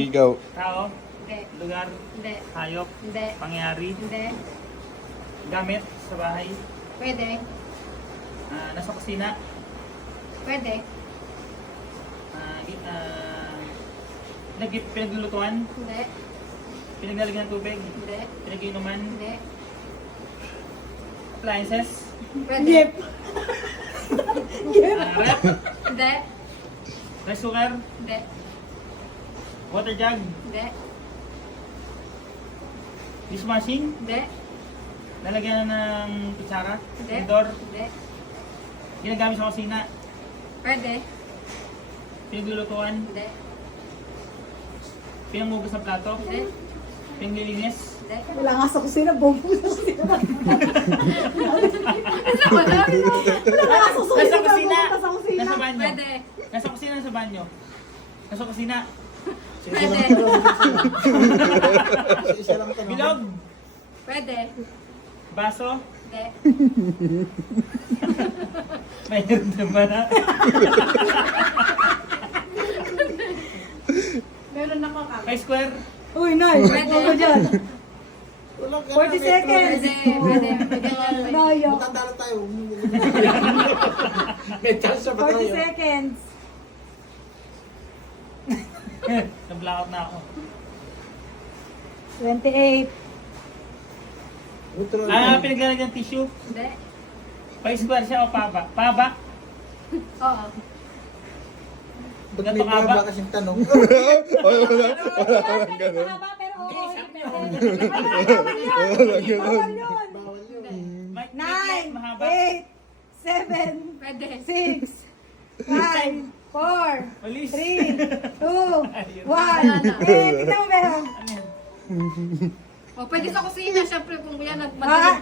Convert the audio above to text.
Ikaw. Tao, Hindi. lugar, Hindi. hayop, Hindi. pangyayari, Hindi. gamit sa bahay, Pwede. nasa kusina, Pwede. pinaglulutuan, Hindi. pinaglalagyan ng tubig, Hindi. pinagiinuman, Hindi. appliances, Pwede. rep, Hindi. rice cooker, Hindi. water jug, Hindi. dishwashing, Hindi. lalagyan ng kutsara, Hindi. indoor, Hindi. ginagamit sa kusina, Pwede. pinaglulutuan, Hindi. pinanghugas ng plato, Hindi. pinaglilinis, Hindi. Wala nga sa kusina, bombo sa kusina. Wala. Wala nga sa kusina, nasa kusina, bombo sa kusina. nasa banyo, Pwede. nasa kusina, nasa banyo, nasa kusina, Pwede. Isa lang tanong. bilog, Pwede. baso, Hindi. mayroon na ba na? Meron ako kami. May square, Uy, Nay, Pwede. ako dyan. Walang 40 seconds. Pwede. Pwede. Noyo. Matatalo tayo. May chance pa 40 tayo. seconds. na-blackout na ako. 28. Pinaglalagyan ng tissue, Hindi. pa square siya o paba? Paba, Oo. Ba't may Gato ka ba? baba kasing tanong? Walang ganun. Pero oo. Bawal yun. Bawal yun. Bawal yun. may 9, mahaba, 8, 7, Pwede. 6, 5, 4, malis. 3, 2, 1. Tingnan mo meron. Ano yan? O, pwede sa kusina, syempre, kung yan Ah,